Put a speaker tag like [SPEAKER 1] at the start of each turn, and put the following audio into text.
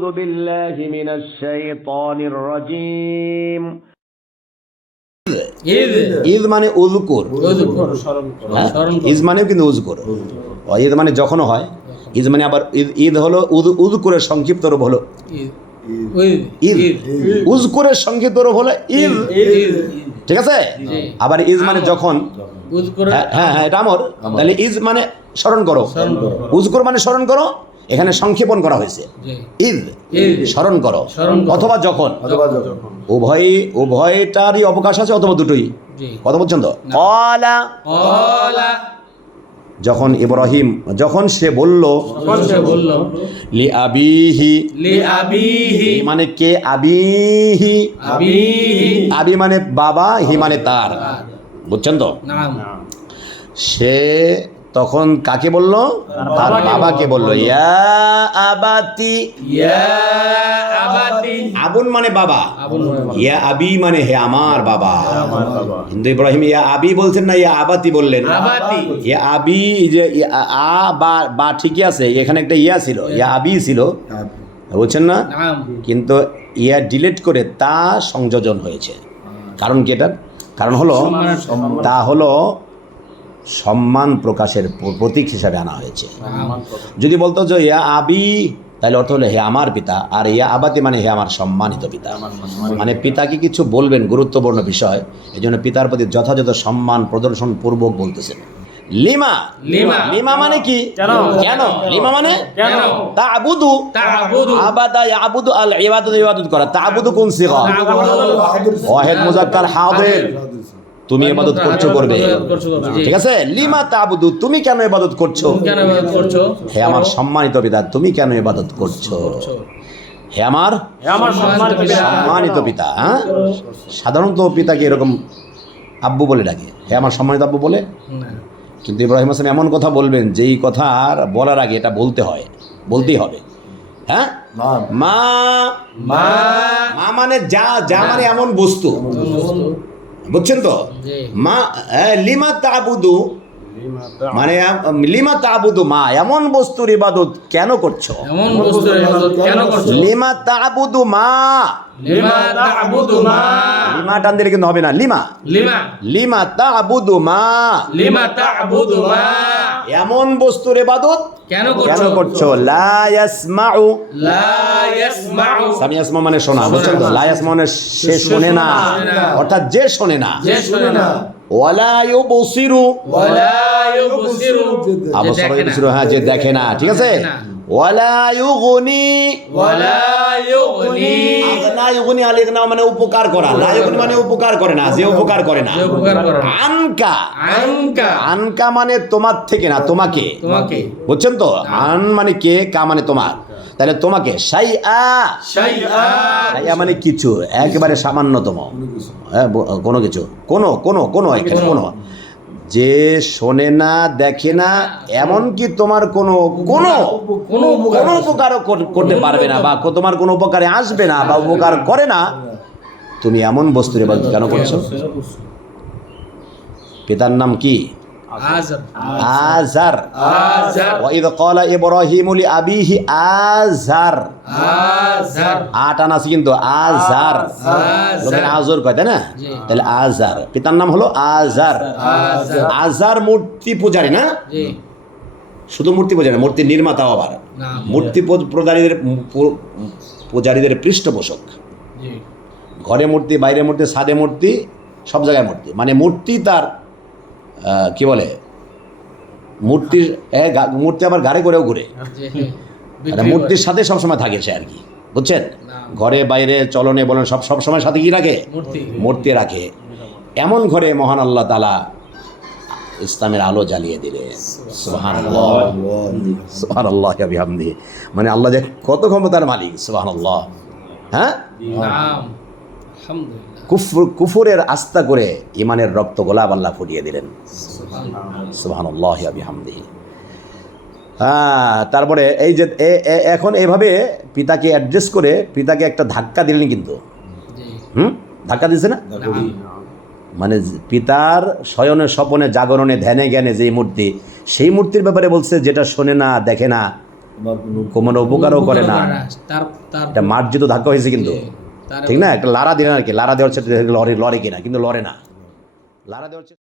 [SPEAKER 1] أعوذ بالله من الشيطان الرجيم
[SPEAKER 2] ঈদ
[SPEAKER 3] ঈদ মানে উজকুর
[SPEAKER 2] উযকুর
[SPEAKER 3] হ্যাঁ
[SPEAKER 2] স্মরণ করো।
[SPEAKER 3] ঈদ মানেও কিন্তু উজকুর ও ঈদ মানে যখনও হয় ঈদ মানে আবার ঈদ ঈদ হলো উদ উজকুরের সংক্ষিপ্ত রূপ হলো
[SPEAKER 2] ঈদ ঈদ
[SPEAKER 3] ঈদ উজকুরের সংক্ষিপ্ত রূপ হলো ঈদ
[SPEAKER 2] ঈদ
[SPEAKER 3] ঠিক আছে
[SPEAKER 2] জি।
[SPEAKER 3] আবার ঈদ মানে যখন
[SPEAKER 2] উযকুর
[SPEAKER 3] হ্যাঁ হ্যাঁ হ্যাঁ এটা আমর তাহলে ঈদ মানে স্মরণ করো
[SPEAKER 2] স্মরণ করো।
[SPEAKER 3] উজকুর মানে স্মরণ করো এখানে সংক্ষেপণ করা হয়েছে। ঈদ। স্মরণ করো। অথবা যখন। উভয় উভয়টারই অবকাশ আছে অথবা দুটোই? কত পর্যন্ত কলা। যখন ইব্রাহিম যখন সে বলল লি আবিহি।
[SPEAKER 2] লি আবিহি।
[SPEAKER 3] মানে কে? আবিহি।
[SPEAKER 2] আবিহি।
[SPEAKER 3] আবি মানে বাবা হি মানে তার। বুঝছেন তো? সে তখন কাকে বলল? তার বাবাকে বলল ইয়া আবাতি।
[SPEAKER 2] ইয়া আবাতি।
[SPEAKER 3] আবুন মানে বাবা। ইয়া আবি মানে হে আমার বাবা। কিন্তু ইব্রাহিম ইয়া আবি বলছেন না ইয়া আবাতি বললেন।
[SPEAKER 2] আবাতি।
[SPEAKER 3] ইয়া আবি যে আ বা বা ঠিকই আছে এখানে একটা ইয়া ছিল ইয়া আবি ছিল। বুঝছেন না? কিন্তু ইয়া ডিলিট করে তা সংযোজন হয়েছে। কারণ কি এটার কারণ হলো তা হলো সম্মান প্রকাশের প্রতীক হিসাবে আনা হয়েছে। যদি বলতো যে ইয়া আবি তাহলে অর্থ হলো হে আমার পিতা আর ইয়া আবাতি মানে হে আমার সম্মানিত পিতা। মানে পিতাকে কিছু বলবেন? গুরুত্বপূর্ণ বিষয়। এই জন্য পিতার প্রতি যথাযথ সম্মান প্রদর্শন পূর্বক বলতেছেন লিমা!
[SPEAKER 2] লিমা।
[SPEAKER 3] লিমা মানে কি?
[SPEAKER 2] কেন?
[SPEAKER 3] কেন? লিমা মানে?
[SPEAKER 2] কেন?
[SPEAKER 3] তা আবুদু
[SPEAKER 2] তা'বুদু।
[SPEAKER 3] আবাদা ইয়াবুদু আল ইবাদত ইবাদত করা। তা'বুদু কোন সিগা? ওয়াহিদ মুজাক্কার হাদির তুমি ইবাদত করছ করবে। ঠিক আছে? লিমা তা'বুদু তুমি কেন ইবাদত করছ?
[SPEAKER 2] কেন ইবাদত করছ?
[SPEAKER 3] হে আমার সম্মানিত পিতা তুমি কেন ইবাদত করছ। হে আমার
[SPEAKER 2] আমার সম্মানিত পিতা।
[SPEAKER 3] হ্যাঁ? সাধারণত পিতাকে এরকম আব্বু বলে ডাকে। হে আমার সম্মানিত আব্বু বলে?
[SPEAKER 2] না।
[SPEAKER 3] কিন্তু ইব্রাহিম হাসান এমন কথা বলবেন যেই কথা আর বলার আগে এটা বলতে হয় বলতেই হবে। হ্যাঁ? মা।
[SPEAKER 2] মা।
[SPEAKER 3] মা। মানে যা যা মানে এমন বস্তু। বুঝছেন তো? মা হ্যাঁ, লিমা তাবুদু? মানে লিমা তাবুদু মা এমন বস্তুর ইবাদত কেন করছ?
[SPEAKER 2] এমন বস্তুর ইবাদত কেন করছ?
[SPEAKER 3] লিমা তাবুদু মা।
[SPEAKER 2] লিমা তা'বুদু মা।
[SPEAKER 3] লিমা টান দিলে কিন্তু হবে না। লিমা।
[SPEAKER 2] লিমা।
[SPEAKER 3] লিমা তাবুদু মা।
[SPEAKER 2] লিমা তা'বুদু মা।
[SPEAKER 3] এমন বস্তুর ইবাদত
[SPEAKER 2] কেন
[SPEAKER 3] কেন
[SPEAKER 2] করছ?
[SPEAKER 3] করছ? লা ইয়াসমাউ।
[SPEAKER 2] লা ইয়াসমাউ।
[SPEAKER 3] সামি ইয়াসমা মানে শোনা বুঝছেন তো? লা ইয়াসমা মানে সে শোনে না। অর্থাৎ যে শোনে না।
[SPEAKER 2] যে শুনে না।
[SPEAKER 3] ওয়ালা ইউবসিরু।
[SPEAKER 2] ওয়ালা ইউবসিরু।
[SPEAKER 3] আবু
[SPEAKER 2] যে দেখে না।
[SPEAKER 3] সরাই হ্যাঁ যে দেখে না। ঠিক আছে। ওয়ালা ইউগনি।
[SPEAKER 2] ওয়ালা ইউগনি।
[SPEAKER 3] আগনা ইউগনি আলিগনা মানে উপকার করা। লা ইউগনি মানে উপকার করে না যে উপকার করে না।
[SPEAKER 2] উপকার করে না।
[SPEAKER 3] আনকা।
[SPEAKER 2] আনকা।
[SPEAKER 3] আনকা মানে তোমার থেকে না তোমাকে।
[SPEAKER 2] তোমাকে।
[SPEAKER 3] বুঝছেন তো? আন মানে কে কা মানে তোমার। তাহলে তোমাকে সাই সাইয়া মানে কিছু একেবারে সামান্যতম। হ্যাঁ কোনো কিছু। কোনো কোনো কোনো। কোনো। যে শোনে না দেখে না এমন কি তোমার কোনো কোনো
[SPEAKER 2] কোনো
[SPEAKER 3] কোনো উপকারও করতে পারবে না বা তোমার কোনো উপকারে আসবে না বা উপকার করে না তুমি এমন বস্তুর এবার কেন করছ? পিতার নাম কি?
[SPEAKER 2] আজার
[SPEAKER 3] আজার ইব্রাহিমু লিআবিহি আজার
[SPEAKER 2] আজার
[SPEAKER 3] আট আনা আছে কিন্তু আজার
[SPEAKER 2] আজর
[SPEAKER 3] কয় তাই না তাহলে আজার পিতার নাম হলো আজার
[SPEAKER 2] আজার।
[SPEAKER 3] মূর্তি পূজারি না শুধু মূর্তি পূজারি মূর্তি নির্মাতা আবার মূর্তি পূজ- পূজারীদের পূজারীদের পৃষ্ঠপোষক ঘরে মূর্তি বাইরে মূর্তি সাদে মূর্তি সব জায়গায় মূর্তি মানে মূর্তি তার কি বলে? মূর্তির মূর্তি আবার গাড়ি করেও ঘুরে। মানে
[SPEAKER 2] বিক্রি
[SPEAKER 3] মূর্তির সাথে সবসময় থাকে সে আর কি বুঝছেন? ঘরে বাইরে চলনে বলেন সব সব সময় সাথে কি রাখে?
[SPEAKER 2] মূর্তি।
[SPEAKER 3] রাখে। এমন ঘরে মহান আল্লাহ তালা ইসলামের আলো জ্বালিয়ে দিলে। সুহান সুহান আল্লাহ মানে আল্লাহ যে কত ক্ষমতার মালিক সুহান আল্লাহ হ্যাঁ কুফুরের আস্থা করে ইমানের রক্ত গোলাপ আল্লাহ ফুটিয়ে দিলেন। হ্যাঁ তারপরে এই যে এখন এভাবে পিতাকে অ্যাড্রেস করে পিতাকে একটা ধাক্কা দিলেন কিন্তু। হুম? ধাক্কা দিছে না? মানে পিতার শয়নে স্বপনে জাগরণে ধ্যানে জ্ঞানে যেই মূর্তি সেই মূর্তির ব্যাপারে বলছে যেটা শোনে না দেখে না কোনো উপকারও করে না। এটা মার্জিত ধাক্কা হয়েছে কিন্তু। ঠিক না? একটা লারা দিলেন আর কি। লারা দেওয়ার চেষ্টা লড়ে লড়ে কিনা কিন্তু লড়ে না। লারা দেওয়ার